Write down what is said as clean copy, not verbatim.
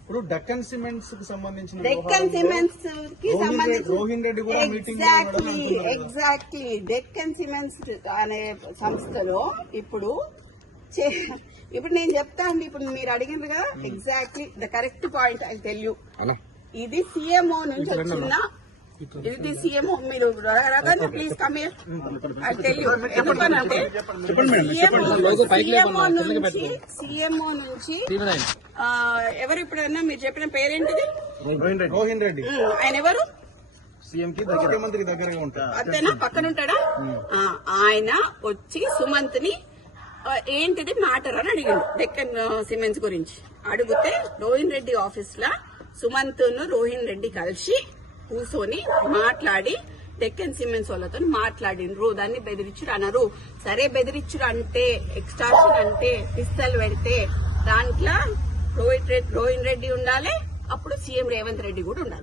ఇప్పుడు డెక్కన్ సిమెంట్స్ కి సంబంధించిన డెక్కన్ సిమెంట్స్ కి సంబంధించి రోహిన్ రెడ్డి కూడా మీటింగ్ ఎగ్జాక్ట్లీ డెక్కన్ సిమెంట్స్ అనే సంస్థలో ఇప్పుడు నేను చెప్తా అండి. ఇప్పుడు మీరు అడిగినారు కదా, exactly the correct point I tell you. ఇది సిఎంఓ నుంచి వచ్చిన, ఇది సిఎంఓ. మీరు please come here, I tell you. ఎందుకనంటే సిఎంఓ నుంచి ఎవరు ఇప్పుడన్నా మీరు చెప్పిన పేరేంటిది? రోహిన్ రెడ్డి. ఆయన ఎవరు? సీఎం కి ముఖ్యమంత్రి దగ్గరగా ఉంటారు. అంతేనా? పక్కన ఉంటాడా? ఆయన వచ్చి సుమంత్ ని ఏంటిది మ్యాటర్ అని అడిగాడు డెక్కన్ సిమెంట్స్ గురించి. అడిగితే రోహిన్ రెడ్డి ఆఫీస్ లా సుమంత్ రోహిన్ రెడ్డి కలిసి కూర్చొని మాట్లాడి డెక్కన్ సిమెంట్స్ వాళ్ళతో మాట్లాడిండ్రు. దాన్ని బెదిరించుడు అన్నారు. సరే, బెదిరించుడు అంటే, ఎక్స్టార్షన్ అంటే, పిస్తల్ పెడితే దాంట్లో రోహిన్ రెడ్డి ఉండాలి, అప్పుడు సీఎం రేవంత్ రెడ్డి కూడా ఉండాలి.